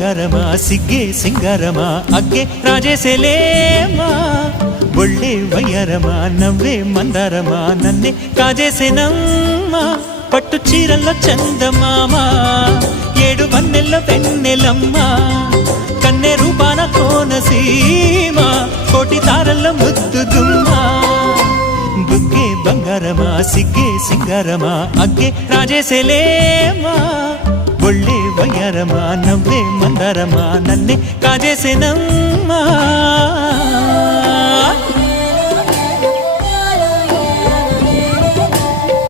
ಬಂಗಾರಮ ಸಿಗ್ಗೆ ಸಿಂಗಾರಮ ಅಗ್ಗೆ ರಾಜೇಸೆಲೇಮಾ ಒಳ್ಳೆ ವಯ್ಯಾರಮ ನವ್ವే మందారమ నన్నే కాజేసేనమ్మ పట్టు చీరల్లో చందమామ ఏడు వన్నెల్లో వెన్నెలమ్మ కన్నె రూపాన కోనసీమ కోటి తారల్లో ముద్దు దుమ్మ బుగ్గే ಬಂಗಾರಮ సిగ్గే సింగారమ అగ్గే రాజేసెలేమా ಒಳ್ಳೆ ವಯ್ಯಾರಮ ನವ್ವే మందారమ నన్నే కాజేసేనమ్మ